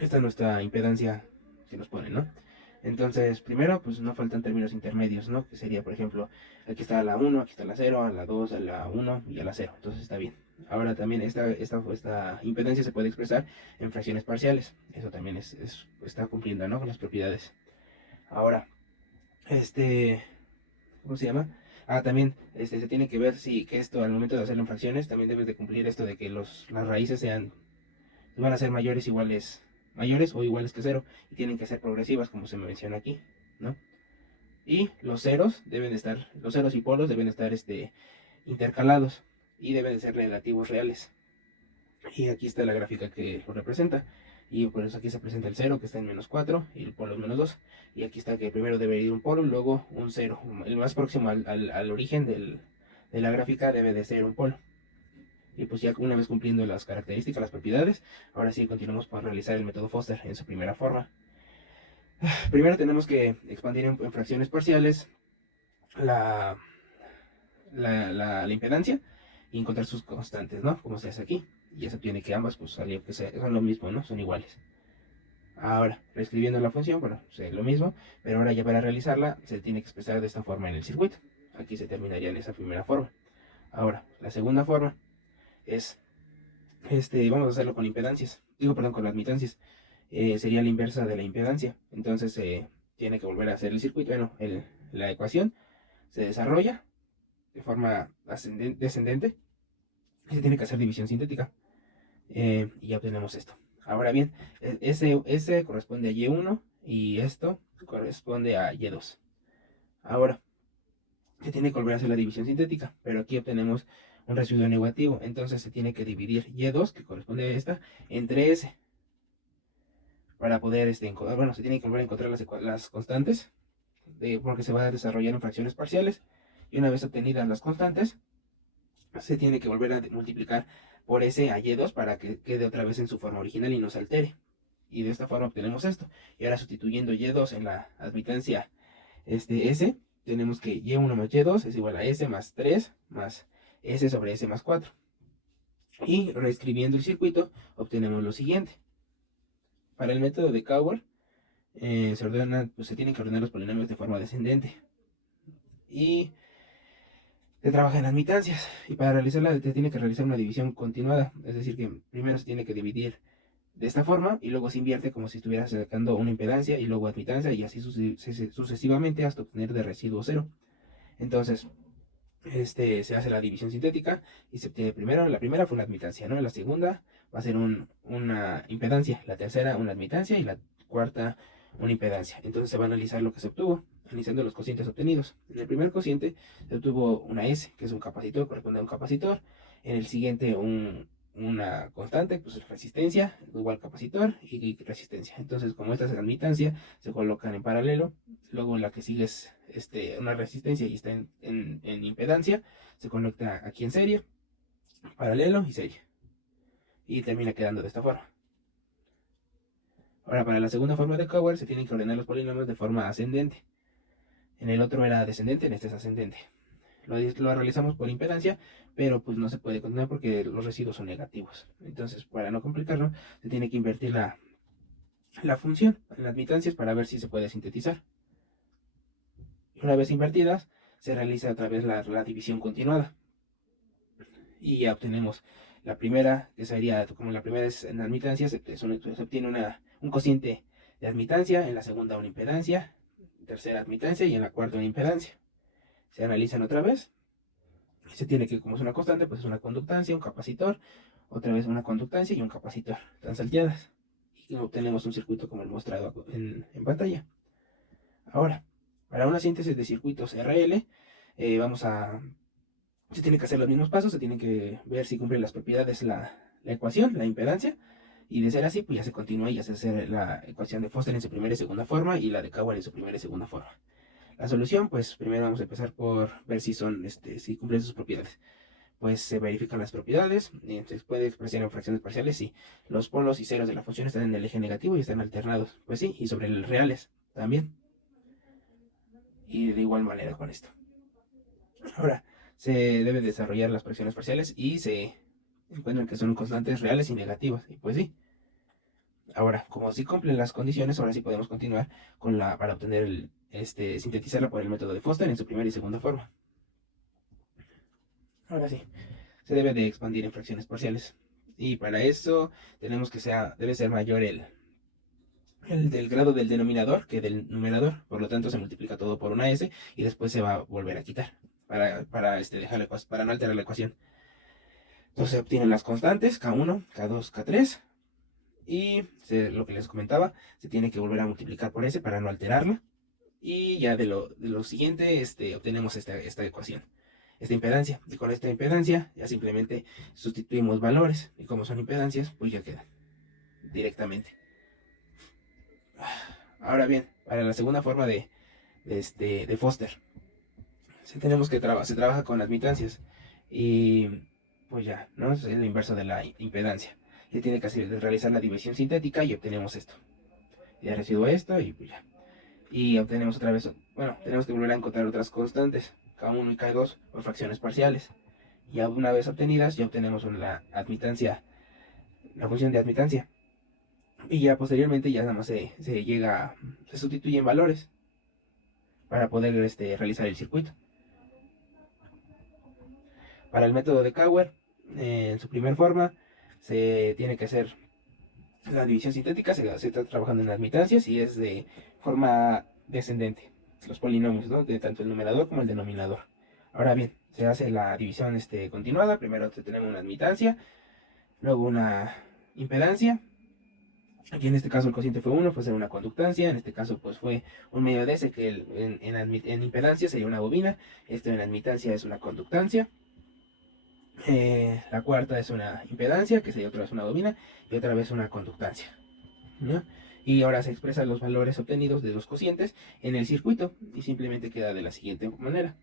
Esta es nuestra impedancia que nos pone, ¿no? Entonces, primero, pues no faltan términos intermedios, ¿no? Que sería, por ejemplo, aquí está la 1, aquí está la 0, a la 2, a la 1 y a la 0. Entonces está bien. Ahora también esta impedancia se puede expresar en fracciones parciales. Eso también está cumpliendo, ¿no? Con las propiedades. Ahora, este, ¿cómo se llama? También se tiene que ver si que esto al momento de hacerlo en fracciones también debes de cumplir esto de que las raíces van a ser mayores o iguales que cero y tienen que ser progresivas como se me menciona aquí, ¿no? Y los ceros y polos deben estar intercalados y deben de ser negativos reales. Y aquí está la gráfica que lo representa. Y por eso aquí se presenta el 0 que está en -4 y el polo es -2. Y aquí está que primero debe ir un polo y luego un 0. El más próximo al origen de la gráfica debe de ser un polo. Y pues ya una vez cumpliendo las características, las propiedades, ahora sí continuamos para realizar el método Foster en su primera forma. Primero tenemos que expandir en fracciones parciales la, la impedancia y encontrar sus constantes, ¿no? Como se hace aquí. Y eso tiene que ambas, pues, salir que son lo mismo, ¿no? Son iguales. Ahora, reescribiendo la función, bueno, pues, lo mismo, pero ahora ya para realizarla se tiene que expresar de esta forma en el circuito. Aquí se terminaría en esa primera forma. Ahora, la segunda forma es, vamos a hacerlo con impedancias. Digo, perdón, con admitancias. Sería la inversa de la impedancia. Entonces, tiene que volver a hacer el circuito. Bueno, la ecuación se desarrolla de forma descendente y se tiene que hacer división sintética. Y ya obtenemos esto. Ahora bien, S corresponde a Y1 y esto corresponde a Y2. Ahora, se tiene que volver a hacer la división sintética, pero aquí obtenemos un residuo negativo. Entonces se tiene que dividir Y2, que corresponde a esta, entre S. Para poder, bueno, se tiene que volver a encontrar las constantes, porque se va a desarrollar en fracciones parciales. Y una vez obtenidas las constantes, se tiene que volver a multiplicar por S a Y2 para que quede otra vez en su forma original y no se altere. Y de esta forma obtenemos esto. Y ahora sustituyendo Y2 en la admitancia S, tenemos que Y1 más Y2 es igual a S más 3 más S sobre S más 4. Y reescribiendo el circuito obtenemos lo siguiente. Para el método de Cauer se tienen que ordenar los polinomios de forma descendente. Y se trabaja en admitancias. Y para realizarla se tiene que realizar una división continuada. Es decir, que primero se tiene que dividir de esta forma y luego se invierte como si estuviera sacando una impedancia y luego admitancia y así sucesivamente hasta obtener de residuo cero. Entonces, se hace la división sintética y se obtiene primero, la primera fue una admitancia, ¿no? La segunda va a ser una impedancia, la tercera una admitancia y la cuarta una impedancia. Entonces se va a analizar lo que se obtuvo, analizando los cocientes obtenidos. En el primer cociente se obtuvo una S, que es un capacitor, corresponde a un capacitor. En el siguiente una constante, pues resistencia, igual capacitor y resistencia. Entonces, como esta es admitancia, se colocan en paralelo. Luego la que sigue es una resistencia y está en impedancia. Se conecta aquí en serie, paralelo y serie. Y termina quedando de esta forma. Ahora, para la segunda forma de Cauer se tienen que ordenar los polinomios de forma ascendente. En el otro era descendente, en este es ascendente. Lo realizamos por impedancia, pero pues no se puede continuar porque los residuos son negativos. Entonces, para no complicarlo, se tiene que invertir la función en admitancias para ver si se puede sintetizar. Y una vez invertidas, se realiza otra vez la división continuada. Y ya obtenemos la primera, que sería, como la primera es en admitancia, se obtiene un cociente de admitancia, en la segunda una impedancia, tercera admitancia y en la cuarta una impedancia. Se analizan otra vez y se tiene que, como es una constante, pues es una conductancia, un capacitor, otra vez una conductancia y un capacitor, están salteadas. Y obtenemos un circuito como el mostrado en pantalla. Ahora, para una síntesis de circuitos RL, vamos a se tienen que hacer los mismos pasos, se tienen que ver si cumple las propiedades la ecuación, la impedancia, y de ser así, pues ya se continúa y ya se hace la ecuación de Foster en su primera y segunda forma y la de Cauer en su primera y segunda forma. La solución, pues primero vamos a empezar por ver si cumplen sus propiedades. Pues se verifican las propiedades, se puede expresar en fracciones parciales si los polos y ceros de la función están en el eje negativo y están alternados. Pues sí, y sobre los reales también. Y de igual manera con esto. Ahora, se debe desarrollar las fracciones parciales y se encuentran que son constantes reales y negativas. Y pues sí. Ahora, como si cumplen las condiciones, ahora sí podemos continuar para obtener sintetizarla por el método de Foster en su primera y segunda forma. Ahora sí, se debe de expandir en fracciones parciales. Y para eso tenemos que debe ser mayor el del grado del denominador que del numerador. Por lo tanto, se multiplica todo por una s y después se va a volver a quitar para no alterar la ecuación. Entonces se obtienen las constantes K1, K2, K3. Y lo que les comentaba, se tiene que volver a multiplicar por s para no alterarla. Y ya de lo siguiente obtenemos esta ecuación, esta impedancia. Y con esta impedancia ya simplemente sustituimos valores. Y como son impedancias, pues ya quedan directamente. Ahora bien, para la segunda forma de Foster, se trabaja con admitancias. Y pues ya, ¿no? Es el inverso de la impedancia. Se tiene que realizar la división sintética y obtenemos esto. Ya residuo esto y pues ya. Y obtenemos otra vez, bueno, tenemos que volver a encontrar otras constantes, K1 y K2, por fracciones parciales. Y una vez obtenidas, ya obtenemos la admitancia, la función de admitancia. Y ya posteriormente ya nada más se sustituyen valores para poder realizar el circuito. Para el método de Cauer, en su primer forma, se tiene que hacer la división sintética, se está trabajando en admitancias y es de forma descendente, los polinomios, ¿no? De tanto el numerador como el denominador. Ahora bien, se hace la división continuada, primero tenemos una admitancia, luego una impedancia. Aquí en este caso el cociente fue 1, pues era una conductancia. En este caso pues fue un medio de ese que en impedancia sería una bobina. Esto en admitancia es una conductancia. La cuarta es una impedancia, que sería otra vez una bobina. Y otra vez una conductancia, ¿no? Y ahora se expresan los valores obtenidos de los cocientes en el circuito. Y simplemente queda de la siguiente manera.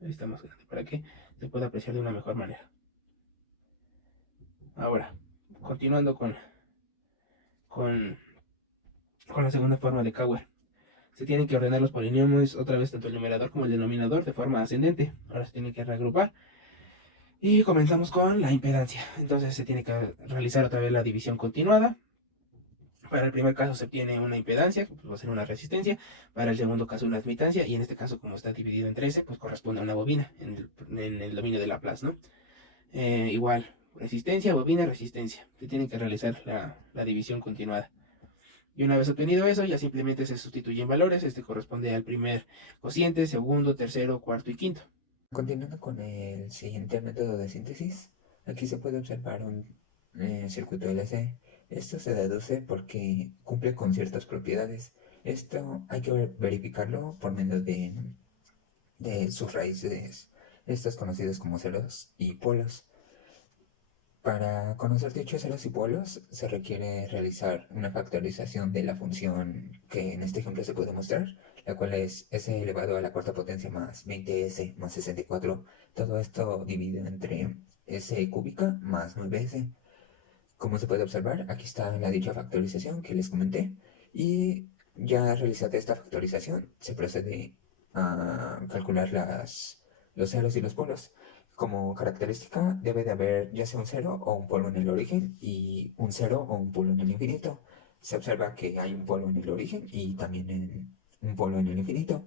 Ahí está más grande para que se pueda apreciar de una mejor manera. Ahora, continuando con la segunda forma de Cauer. Se tienen que ordenar los polinomios otra vez, tanto el numerador como el denominador, de forma ascendente. Ahora se tienen que reagrupar. Y comenzamos con la impedancia. Entonces se tiene que realizar otra vez la división continuada. Para el primer caso se obtiene una impedancia, que va a ser una resistencia. Para el segundo caso una admitancia. Y en este caso, como está dividido en 13, pues corresponde a una bobina en el dominio de Laplace, ¿no? Igual, resistencia, bobina, resistencia. Se tiene que realizar la división continuada. Y una vez obtenido eso, ya simplemente se sustituyen valores. Este corresponde al primer cociente, segundo, tercero, cuarto y quinto. Continuando con el siguiente método de síntesis, aquí se puede observar un circuito LC. Esto se deduce porque cumple con ciertas propiedades. Esto hay que verificarlo por medio de sus raíces, estos conocidos como ceros y polos. Para conocer dichos ceros y polos se requiere realizar una factorización de la función que en este ejemplo se puede mostrar, la cual es s elevado a la cuarta potencia más 20s más 64. Todo esto dividido entre s cúbica más 9s. Como se puede observar, aquí está la dicha factorización que les comenté. Y ya realizada esta factorización, se procede a calcular los ceros y los polos. Como característica debe de haber ya sea un cero o un polo en el origen y un cero o un polo en el infinito. Se observa que hay un polo en el origen y también un polo en el infinito.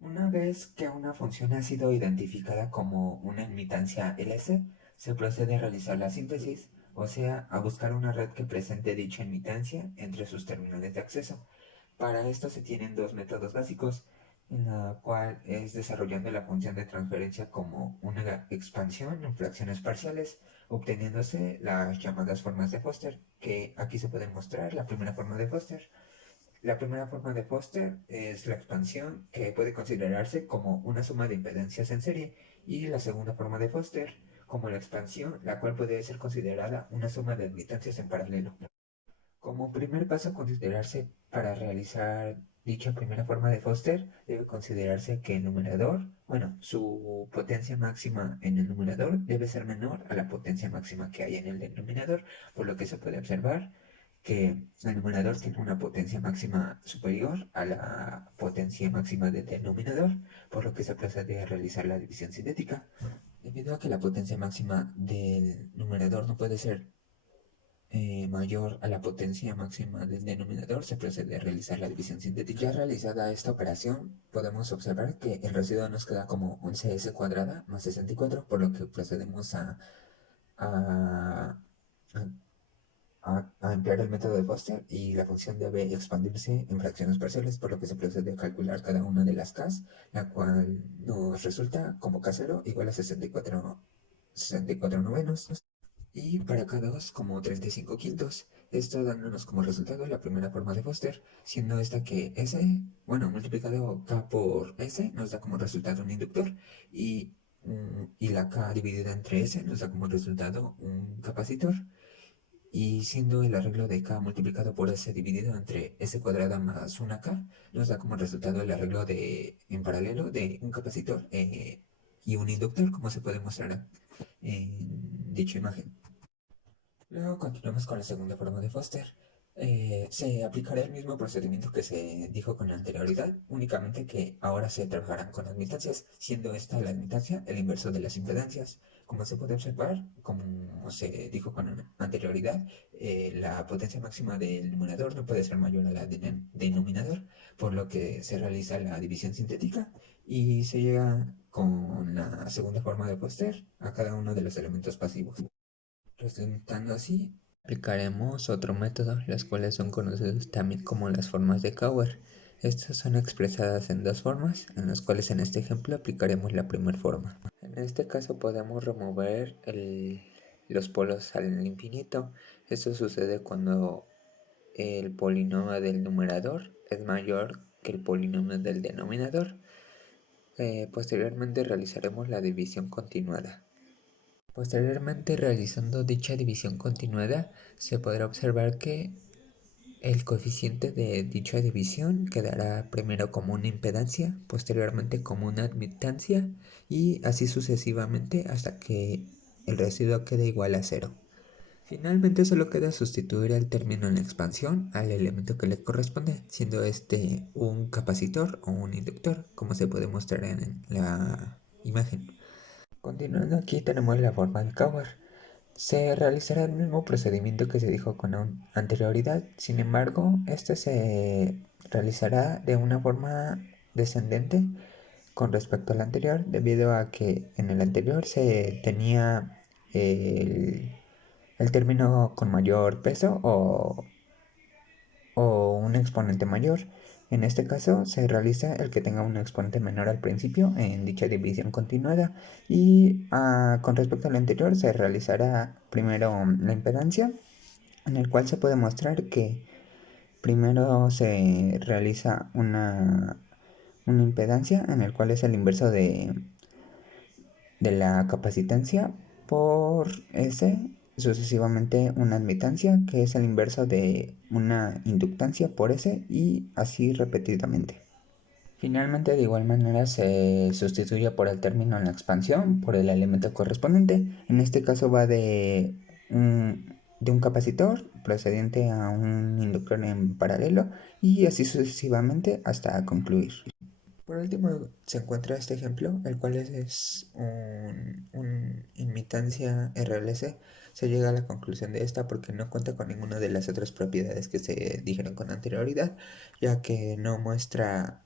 Una vez que una función ha sido identificada como una admitancia LS, se procede a realizar la síntesis, o sea, a buscar una red que presente dicha admitancia entre sus terminales de acceso. Para esto se tienen dos métodos básicos, en la cual es desarrollando la función de transferencia como una expansión en fracciones parciales, obteniéndose las llamadas formas de Foster, que aquí se pueden mostrar la primera forma de Foster. La primera forma de Foster es la expansión, que puede considerarse como una suma de impedancias en serie, y la segunda forma de Foster como la expansión, la cual puede ser considerada una suma de admitancias en paralelo. Como primer paso a considerarse para realizar dicha primera forma de Foster, debe considerarse que el numerador, bueno, su potencia máxima en el numerador debe ser menor a la potencia máxima que hay en el denominador, por lo que se puede observar que el numerador tiene una potencia máxima superior a la potencia máxima del denominador, por lo que se procede a realizar la división sintética. Debido a que la potencia máxima del numerador no puede ser mayor a la potencia máxima del denominador, se procede a realizar la división sintética. Ya realizada esta operación, podemos observar que el residuo nos queda como 11s cuadrada más 64, por lo que procedemos a, a emplear el método de Foster y la función debe expandirse en fracciones parciales, por lo que se procede a calcular cada una de las Ks, la cual nos resulta como K0 igual a 64 novenos y para K2 como 35 quintos. Esto dándonos como resultado la primera forma de Foster, siendo esta que S, bueno, multiplicado K por S nos da como resultado un inductor y la K dividida entre S nos da como resultado un capacitor. Y siendo el arreglo de K multiplicado por S dividido entre S cuadrada más una K, nos da como resultado el arreglo en paralelo de un capacitor y un inductor, como se puede mostrar en dicha imagen. Luego continuamos con la segunda forma de Foster. Se aplicará el mismo procedimiento que se dijo con anterioridad, únicamente que ahora se trabajarán con admitancias, siendo esta la admitancia el inverso de las impedancias. Como se puede observar, como se dijo con anterioridad, la potencia máxima del numerador no puede ser mayor a la del denominador, por lo que se realiza la división sintética y se llega con la segunda forma de Foster a cada uno de los elementos pasivos. Resultando así, aplicaremos otro método, los cuales son conocidos también como las formas de Cauer. Estas son expresadas en dos formas, en las cuales en este ejemplo aplicaremos la primera forma. En este caso podemos remover los polos al infinito. Esto sucede cuando el polinomio del numerador es mayor que el polinomio del denominador. Posteriormente realizaremos la división continuada. Posteriormente, realizando dicha división continuada, se podrá observar que el coeficiente de dicha división quedará primero como una impedancia, posteriormente como una admitancia y así sucesivamente hasta que el residuo quede igual a cero. Finalmente solo queda sustituir el término en expansión al elemento que le corresponde, siendo este un capacitor o un inductor, como se puede mostrar en la imagen. Continuando aquí tenemos la forma de Cauer. Se realizará el mismo procedimiento que se dijo con anterioridad, sin embargo, este se realizará de una forma descendente con respecto al anterior, debido a que en el anterior se tenía el, el término con mayor peso o un exponente mayor. En este caso se realiza el que tenga un exponente menor al principio en dicha división continuada y con respecto al anterior se realizará primero la impedancia, en el cual se puede mostrar que primero se realiza una impedancia en el cual es el inverso de la capacitancia por S, sucesivamente una admitancia que es el inverso de una inductancia por S y así repetidamente. Finalmente, de igual manera, se sustituye por el término en la expansión por el elemento correspondiente. En este caso va de un capacitor procedente a un inductor en paralelo y así sucesivamente hasta concluir. Por último, se encuentra este ejemplo, el cual es un imitancia RLC. Se llega a la conclusión de esta porque no cuenta con ninguna de las otras propiedades que se dijeron con anterioridad, ya que no muestra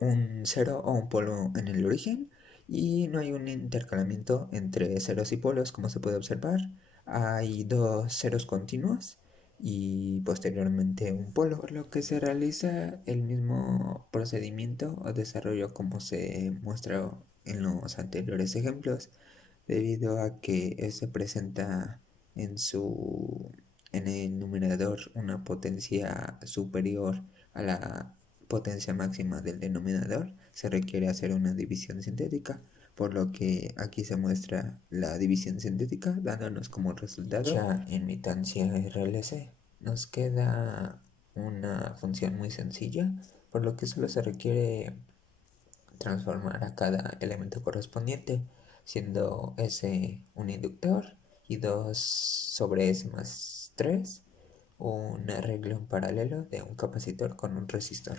un cero o un polo en el origen y no hay un intercalamiento entre ceros y polos como se puede observar. Hay dos ceros continuos y posteriormente un polo, por lo que se realiza el mismo procedimiento o desarrollo como se muestra en los anteriores ejemplos, debido a que se presenta en en el numerador una potencia superior a la potencia máxima del denominador, se requiere hacer una división sintética, por lo que aquí se muestra la división sintética dándonos como resultado ya imitancia RLC. Nos queda una función muy sencilla, por lo que solo se requiere transformar a cada elemento correspondiente, siendo S un inductor y 2 sobre S más 3 un arreglo en paralelo de un capacitor con un resistor.